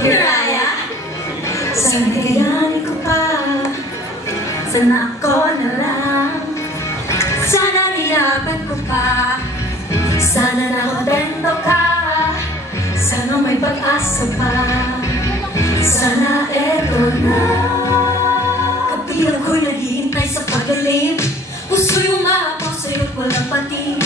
Hiraya, sana kayanin ko pa, sana ako na lang, sana nilaban ko pa, sana nakontento ka, sana may pag-asa pa, sana eto na. Kapilang ko'y naghihintay sa pagaling, puso yung mahapaw sa'yo't walang pating.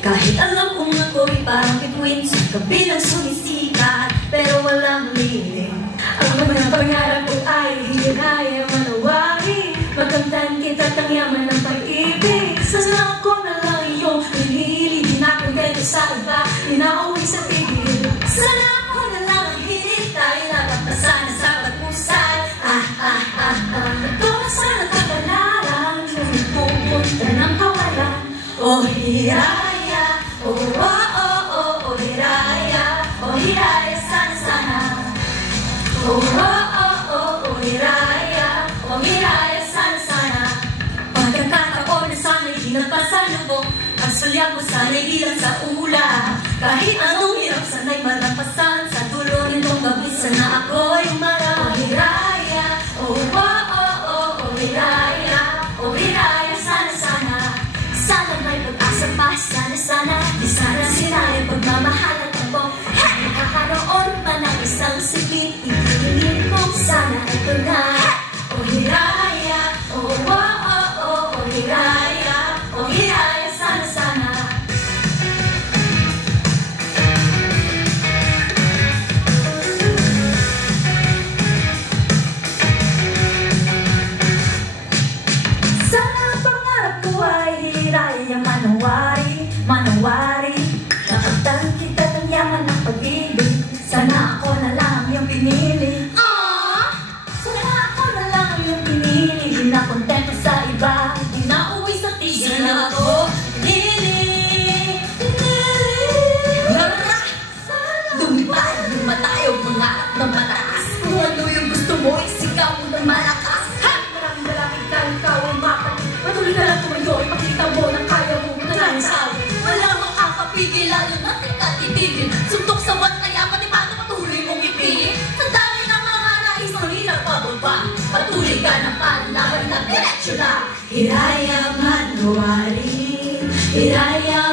Kahit alam kong ako'y parang bituin sa kabilang sumisikat, pero walang lilim. Ang mga pangarap ko ay hindi kaya manawari, makamtan kita at ang yaman ng pag-ibig. Sana ako na lang iyong pinili, di na kontento sa iba, di na uwi sa tigil. Sana ako na lang ang hinintay, napagpasan na sa pagpusan. Ito sana kapalaran, ngunit pupunta ng kawalan. Oh, hiraya, oh, oh, oh, oh, oh, hiraya, oh, hiraya, sana, sana. Oh, oh, oh, oh, oh, hiraya, oh, hiraya, sana, sana. Pagkakataon na sana'y hinagpasalubong, ang sulyap mo sana'y bilang sa ula. Kahit anong hirap sana'y malampasan, sa dulo nitong gabi sana ako'y marang. Oh, hiraya, oh, oh, oh, oh, oh, hiraya, oh, hiraya, sana, sana. Sana may pag-asa pa, sana, sana. Di sana sinayang pagmamahalan ako. Nakakaroon pa ng isang sigit, hihingin kong sana ito na. Oh, hiraya, oh, oh, oh, oh, oh, hiraya, oh, hiraya, sana, sana. Sana ang pangarap ko ay hiraya, manawari, manawari. Nakagtan kita ng yaman ng pag-ibig, sana ako na lang yung pinili. Sana ako na lang yung pinili, di na kontento sa iba, di na uwi sa tigil. Sana ako pinili, pinili. Lumipad, lumatayo, mangarap ng mataas. Kung ano yung gusto mo, isigaw mo ng malakas. Maraming ikaw ay makapit. Patuloy na lang tumayo, ipakita mo ng kaya mo manalangin sa akin. Wala makakapigil, lalo natin katitigil. Suntok sa wat, kaya pati paano patuloy mong ipili. Sa dami ng mga nais mo, hindi nagpababa. Patuloy ka ng panlaban na diretsyo na. Hiraya, manawari, hiraya,